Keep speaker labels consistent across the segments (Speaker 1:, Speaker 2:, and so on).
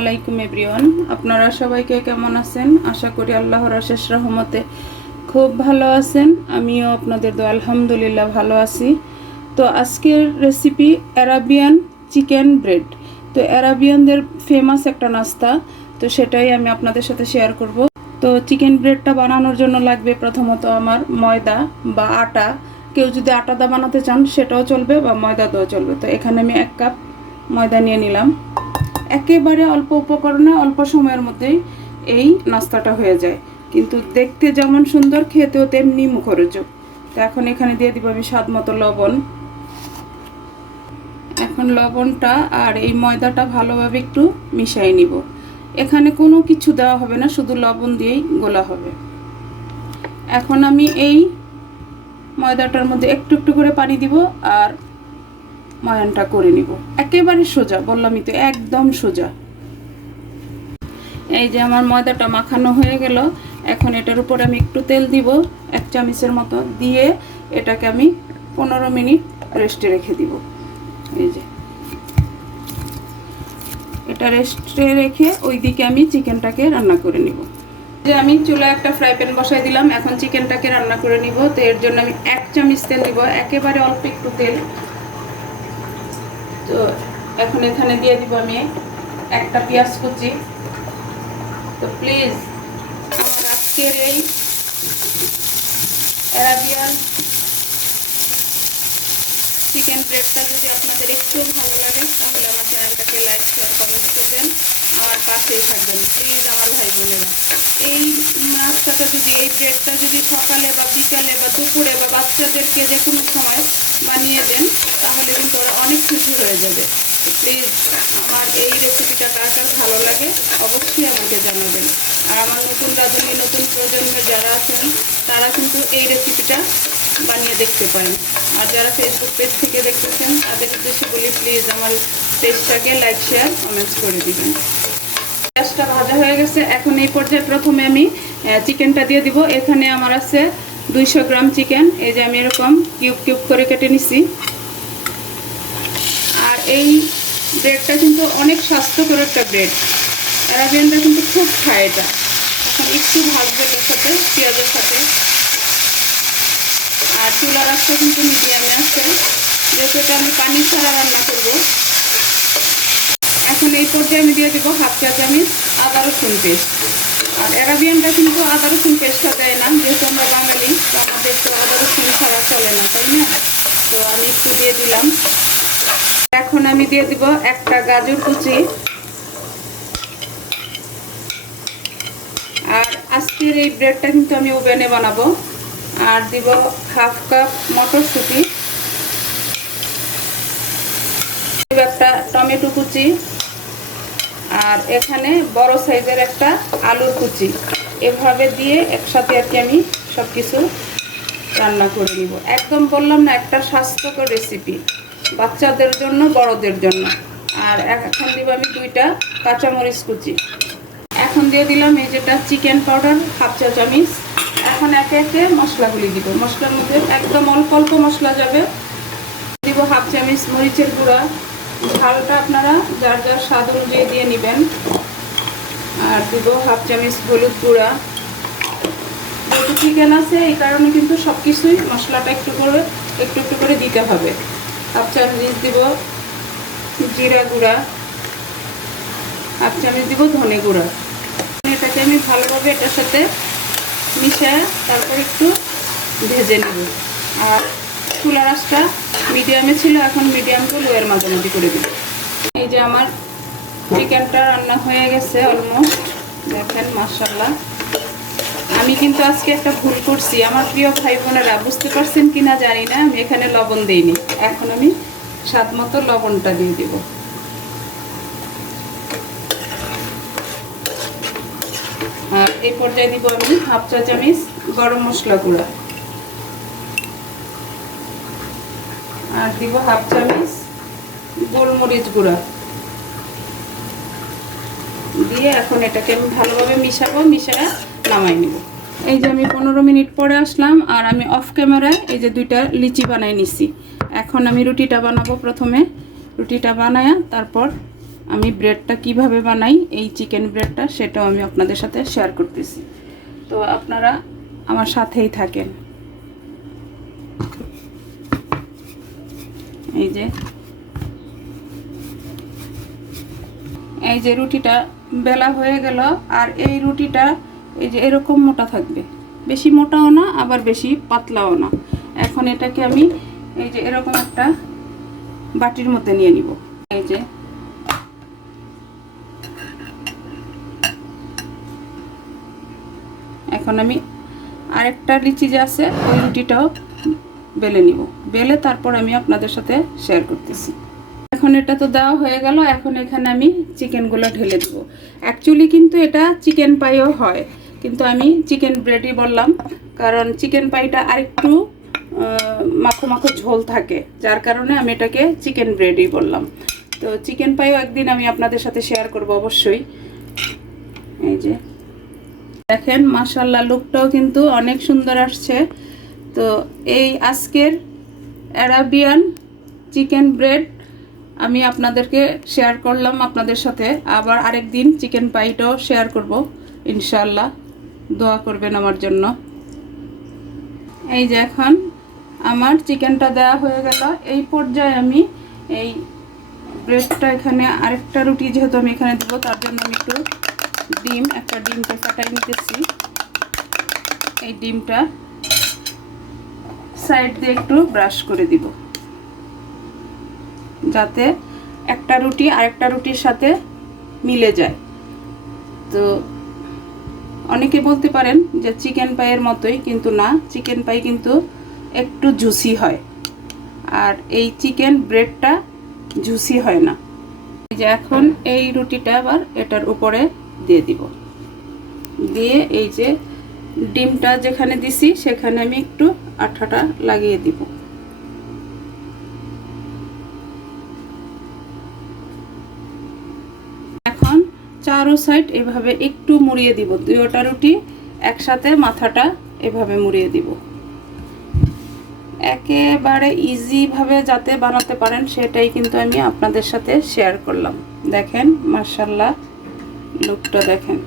Speaker 1: আলাইকুম এভরিওয়ান। আপনারা সবাইকে কেমন আছেন? আশা করি আল্লাহর অশেষ রহমতে খুব ভালো আছেন। আমিও আপনাদের তো আলহামদুলিল্লাহ ভালো আছি। তো আজকের রেসিপি অ্যারাবিয়ান চিকেন ব্রেড তো অ্যারাবিয়ানদের ফেমাস একটা নাস্তা। তো সেটাই আমি আপনাদের সাথে শেয়ার করব। তো চিকেন ব্রেডটা বানানোর জন্য লাগবে প্রথমত আমার ময়দা বা আটা। কেউ যদি আটা দা বানাতে চান, সেটাও চলবে বা ময়দা দিয়েও চলবে। তো এখানে আমি এক কাপ ময়দা নিয়ে নিলাম। একেবারে অল্প উপকরণে অল্প সময়ের মধ্যেই এই নাস্তাটা হয়ে যায়। কিন্তু দেখতে যেমন সুন্দর, খেতেও তেমনি মুখরোচক। তো এখন এখানে দিয়ে দিব আমি স্বাদ মতো লবণ। এখন লবণটা আর এই ময়দাটা ভালোভাবে একটু মিশিয়ে নিব। এখানে কোনো কিছু দেওয়া হবে না, শুধু লবণ দিয়েই গোলা হবে। এখন আমি এই ময়দাটার মধ্যে একটু একটু করে পানি দিব আর ময়ানটা করে নিব। একেবারে সোজা বললামই তো একদম সোজা। এই যে আমার ময়দাটা মাখানো হয়ে গেল, এখন এটার উপর আমি একটু তেল দিব, এক চামচের মতো দিয়ে এটাকে আমি পনেরো মিনিট রেস্টে রেখে দিব। এই যে। এটা রেস্টে রেখে ওই দিকে আমি চিকেনটাকে রান্না করে নিব। যে আমি চুলা একটা ফ্রাই প্যান বসাই দিলাম, এখন চিকেনটাকে রান্না করে নিব। তো এর জন্য আমি এক চামচ তেল দিব একেবারে অল্প একটু তেল। তো এখন এখানে দিয়ে দিব আমি একটা পেঁয়াজ কুচি। তো প্লিজ আমার আজকের এই অ্যারাবিয়ান চিকেন ব্রেডটা যদি আপনাদের একটু ভালো লাগে, তাহলে আমার চ্যানেলটাকে লাইক শেয়ার কমেন্ট করবেন। আমার পাশেই থাকবেন। প্লিজ আমার ভাই বোনেরা। এই নাস্তাটা যদি, এই ব্রেডটা যদি সকালে বা বিকালে বা দুপুরে বা বাচ্চাদেরকে যে কোনো সময় বানিয়ে দেন, তাহলে কিন্তু ওরা অনেক খুশি হয়ে যাবে। প্লিজ আমার এই রেসিপিটা কার কার ভালো লাগে, অবশ্যই আমাকে জানাবেন। আর আমার নতুন রাঁধুনি নতুন প্রজন্মের যারা আছেন, তারা কিন্তু এই রেসিপিটা বানিয়ে দেখতে পারেন। আর যারা ফেসবুক পেজ থেকে দেখতেছেন, তাদের উদ্দেশ্যে বলি প্লিজ আমার পেজটাকে লাইক শেয়ার কমেন্টস করে দিবেন। পেঁয়াজটা ভাজা হয়ে গেছে। এখন এই পর্যায়ে প্রথমে আমি চিকেনটা দিয়ে দিব। এখানে আমার আছে দুইশো গ্রাম চিকেন এই যে আমি এরকম কিউব কিউব করে কেটে নিছি। আর এই ব্রেডটা কিন্তু অনেক স্বাস্থ্যকর একটা ব্রেড অ্যারাবিয়ানরা কিন্তু খুব খায় এটা। এখন একটু ভাজবে এটার সাথে, পেঁয়াজের সাথে। আর চুলা রাখতে কিন্তু মিডিয়ামে আছে। যেহেতু এটা আমি পানি ছাড়া রান্না করব। এখন এই পর্যায়ে আমি দিয়ে দেবো হাফ চা চামচ আদা রসুন পেস্ট। আর অ্যারাবিয়ানরা কিন্তু আদা রসুন পেস্টটা দেয় না, যেহেতু আমরা বাঙালি, তো আমাদের তো আদা রসুন ছাড়া চলে না, তাই না? তো আমি একটু দিয়ে দিলাম। এখন আমি দিয়ে দিব একটা গাজর কুচি। আর আজকের এই ব্রেডটা কিন্তু আমি ওভেনে বানাবো। আর দিব হাফ কাপ মটরশুঁটি। একটা টমেটো কুচি। আর এখানে বড় সাইজের একটা আলুর কুচি। এভাবে দিয়ে একসাথে আর কি আমি সব কিছু রান্না করে নিব। একদম বললাম না, একটা স্বাস্থ্যকর রেসিপি বাচ্চাদের জন্য, বড়দের জন্য। আর এখন দিব আমি দুইটা কাঁচামরিচ কুচি। এখন দিয়ে দিলাম এই যেটা চিকেন পাউডার, হাফ চা চামিচ এখন একে একে মশলাগুলি দিব। মশলার মধ্যে একদম অল্প অল্প মশলা যাবে। দিব হাফ চামিচ মরিচের গুঁড়া। ঝালটা আপনারা যার যার স্বাদ অনুযায়ী দিয়ে নেবেন। আর দিব হাফ চামিচ হলুদ গুঁড়া। যেহেতু চিকেন আছে, এই কারণে কিন্তু সব কিছুই মশলাটা একটু করে, একটু একটু করে দিতে হবে। হাফ চামচ দিব জিরা গুঁড়া। হাফ চামচ দিব ধনে গুঁড়া। এটাকে আমি ভালোভাবে এটার সাথে মিশিয়ে তারপর একটু ভেজে নেব। আর চুলা রাসটা মিডিয়ামে ছিল, এখন মিডিয়াম টু লোয়ের মাঝামাঝি করে দেব। এই যে আমার চিকেনটা রান্না হয়ে গেছে অলমোস্ট দেখেন মার্শাল্লাহ আমি কিন্তু আজকে একটা ভুল করছি। আমার প্রিয় ভাই বোনেরা, বুঝতে পারছেন কি না জানি না, আমি এখানে লবণ দিইনি। এখন আমি স্বাদ মতো লবণটা দিয়ে দিব। এই পর্যায়ে দিব আমি হাফ চা চামিচ গরম মশলা গুঁড়া। আর দিব হাফ চামিচ গোলমরিচ গুঁড়া। দিয়ে এখন এটাকে আমি ভালোভাবে মিশাবো, মিশায় নামাই নিব। এই যে আমি পনেরো মিনিট পরে আসলাম আর আমি অফ ক্যামেরায় এই যে দুইটা লিচি বানাই নিছি। এখন আমি রুটিটা বানাবো প্রথমে। রুটিটা বানায়া তারপর আমি ব্রেডটা কীভাবে বানাই, এই চিকেন ব্রেডটা সেটাও আমি আপনাদের সাথে শেয়ার করতেছি। তো আপনারা আমার সাথেই থাকেন। এই যে। এই যে রুটিটা বেলা হয়ে গেল, আর এই রুটিটা এই যে এরকম মোটা থাকবে। বেশি মোটাও না, আবার বেশি পাতলাও না। এখন এটাকে আমি এই যে এরকম একটা বাটির মধ্যে নিয়ে নিব। এই যে। এখন আমি আরেকটা লিচি যে আছে, ওই রুটিটাও বেলে নিব। বেলে তারপর আমি আপনাদের সাথে শেয়ার করতেছি। এখন এটা তো দেওয়া হয়ে গেল, এখন এখানে আমি চিকেনগুলো ঢেলে দেব। অ্যাকচুয়ালি কিন্তু এটা চিকেন পাইও হয়, কিন্তু আমি চিকেন ব্রেডই বললাম, কারণ চিকেন পাইটা আরেকটু মাখো মাখো ঝোল থাকে, যার কারণে আমি এটাকে চিকেন ব্রেডই বললাম। তো চিকেন পাইও একদিন আমি আপনাদের সাথে শেয়ার করব অবশ্যই। এই যে দেখেন মাশাল্লাহ লুকটাও কিন্তু অনেক সুন্দর আসছে। তো এই আজকের অ্যারাবিয়ান চিকেন ব্রেড আমি আপনাদেরকে শেয়ার করলাম আপনাদের সাথে। আবার আরেক দিন চিকেন পাইটাও শেয়ার করব ইনশাল্লাহ দোয়া করবেন আমার জন্য। এই যে এখন আমার চিকেনটা দেওয়া হয়ে গেল। এই পর্যায়ে আমি এই ব্রেডটা এখানে আরেকটা রুটি যেহেতু আমি এখানে দেবো, তার জন্য আমি একটু ডিম, একটা ডিমকে ফাটাই নিতেছি। এই ডিমটা সাইড দিয়ে একটু ব্রাশ করে দিব। যাতে একটা রুটি আরেকটা রুটির সাথে মিলে যায়। তো অনেকে বলতে পারেন যে চিকেন পাইয়ের মতোই, কিন্তু না চিকেন পাই কিন্তু একটু জুসি হয়। আর এই চিকেন ব্রেডটা জুসি হয় না। যে এখন এই রুটিটা আবার এটার উপরে দিয়ে দিব। দিয়ে এই যে ডিমটা যেখানে দিছি, সেখানে আমি একটু আঠাটা লাগিয়ে দিব। এখন চারো সাইড এভাবে একটু মুড়িয়ে দিব। দুইটা রুটি একসাথে মাথাটা এভাবে মুড়িয়ে দিব। একেবারে ইজিভাবে যাতে বানাতে পারেন, সেটাই কিন্তু আমি আপনাদের সাথে শেয়ার করলাম। দেখেন মার্শাল্লাহ লুকটা দেখেন।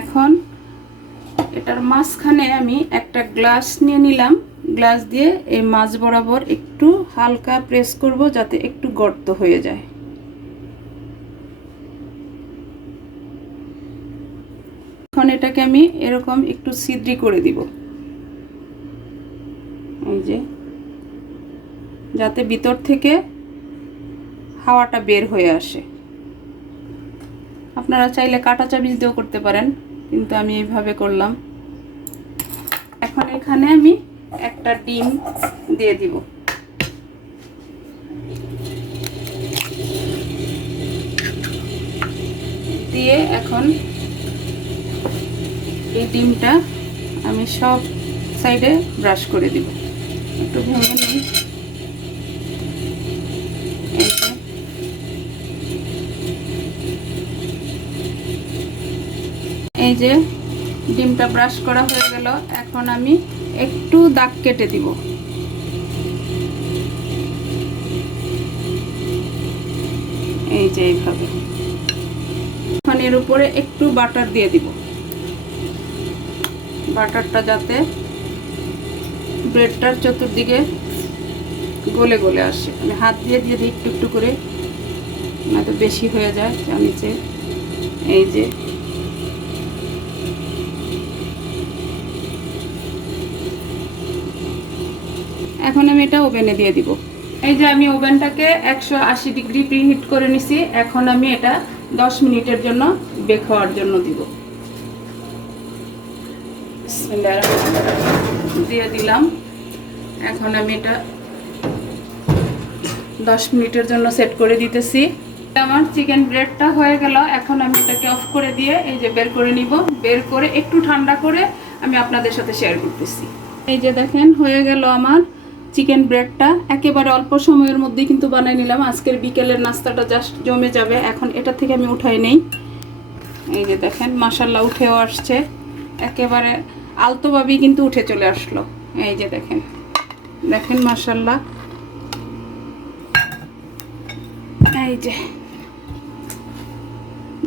Speaker 1: এখন এটার মাঝখানে আমি একটা গ্লাস নিয়ে নিলাম। গ্লাস দিয়ে এই মাছ বরাবর একটু হালকা প্রেস করব যাতে একটু গর্ত হয়ে যায়। এখন এটাকে আমি এরকম একটু ছিদ্রি করে দিব। এই যে। যাতে ভিতর থেকে হাওয়াটা বের হয়ে আসে। আপনারা চাইলে কাটা চাবিচ দিয়েও করতে পারেন, কিন্তু আমি এইভাবে করলাম। এখন এখানে আমি একটা ডিম দিয়ে দিব। দিয়ে এখন এই ডিমটা আমি সব সাইডে ব্রাশ করে দিব। একটু ভেঙে নিই এই যে এই যে ডিমটা ব্রাশ করা হয়ে গেল, এখন আমি একটু দাগ কেটে দিব। এই যে এইভাবে। এখন এর উপরে একটু বাটার দিয়ে দিব। বাটারটা যাতে ব্রেডটার চতুর্দিকে গলে গলে আসে। আমি হাত দিয়ে দিয়ে দিই একটু একটু করে না তো বেশি হয়ে যায়। চামিচে এই যে এখন আমি এটা ওভেনে দিয়ে দিব। এই যে আমি ওভেনটাকে একশো আশি ডিগ্রি প্রিহিট করে নিছি, এখন আমি এটা দশ মিনিটের জন্য বেক হওয়ার জন্য দিব। দিয়ে দিলাম। এখন আমি এটা দশ মিনিটের জন্য সেট করে দিতেছি। আমার চিকেন ব্রেডটা হয়ে গেল। এখন আমি এটাকে অফ করে দিয়ে এই যে বের করে নিব। বের করে একটু ঠান্ডা করে আমি আপনাদের সাথে শেয়ার করতেছি। এই যে দেখেন, হয়ে গেল আমার চিকেন ব্রেডটা একেবারে অল্প সময়ের মধ্যে কিন্তু বানিয়ে নিলাম। আজকের বিকেলের নাস্তাটা জাস্ট জমে যাবে। এখন এটা থেকে আমি উঠাই নেই। এই যে দেখেন মাসাল্লাহ উঠেও আসছে। একেবারে আলতোভাবেই কিন্তু উঠে চলে আসলো। এই যে দেখেন। দেখেন মাসাল্লাহ এই এই যে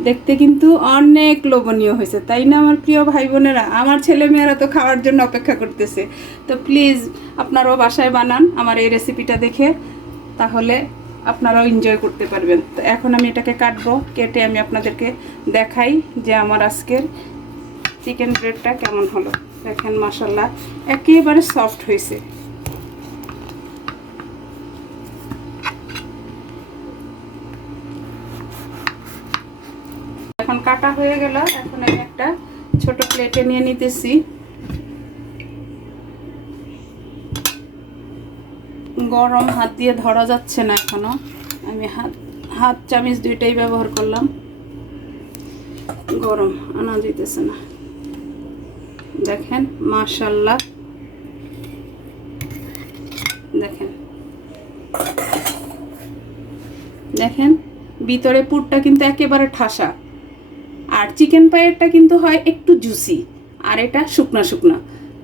Speaker 1: দেখতে কিন্তু অনেক লোভনীয় হয়েছে, তাই না আমার প্রিয় ভাই বোনেরা আমার ছেলে মেয়েরা তো খাওয়ার জন্য অপেক্ষা করতেছে। তো প্লিজ আপনারাও বাসায় বানান আমার এই রেসিপিটা দেখে, তাহলে আপনারাও এনজয় করতে পারবেন। তো এখন আমি এটাকে কাটবো, কেটে আমি আপনাদেরকে দেখাই যে আমার আজকের চিকেন ব্রেডটা কেমন হলো। দেখেন মাসাল্লাহ একেবারে সফট হয়েছে। এখন কাটা হয়ে গেল, এখন আমি একটা ছোট প্লেটে নিয়ে নিতেছি। গরম হাত দিয়ে ধরা যাচ্ছে না এখনও। আমি হাত হাত, চামিচ দুইটাই ব্যবহার করলাম। গরম, আনা যেতেছে না। দেখেন মাশাল্লাহ দেখেন। দেখেন, ভিতরে পুরটা কিন্তু একেবারে ঠাসা। আর চিকেন পায়েরটা কিন্তু হয় একটু জুসি আর এটা শুকনা শুকনা।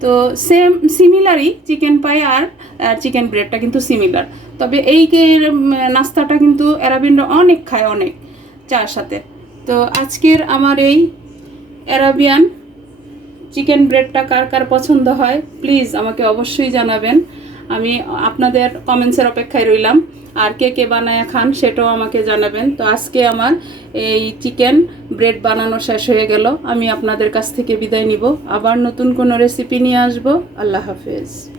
Speaker 1: তো সেম সিমিলারই চিকেন পাই আর চিকেন ব্রেডটা কিন্তু সিমিলার তবে এই নাস্তাটা কিন্তু অ্যারাবিনরা অনেক খায় অনেক চার সাথে। তো আজকের আমার এই অ্যারাবিয়ান চিকেন ব্রেডটা কার কার পছন্দ হয় প্লিজ আমাকে অবশ্যই জানাবেন। আমি আপনাদের কমেন্টসের অপেক্ষায় রইলাম। আর কে কে বানায় খান সেটাও আমাকে জানাবেন। তো আজকে আমার এই চিকেন ব্রেড বানানো শেষ হয়ে গেল। আমি আপনাদের কাছ থেকে বিদায় নিব। আবার নতুন কোনো রেসিপি নিয়ে আসব। আল্লাহ হাফেজ।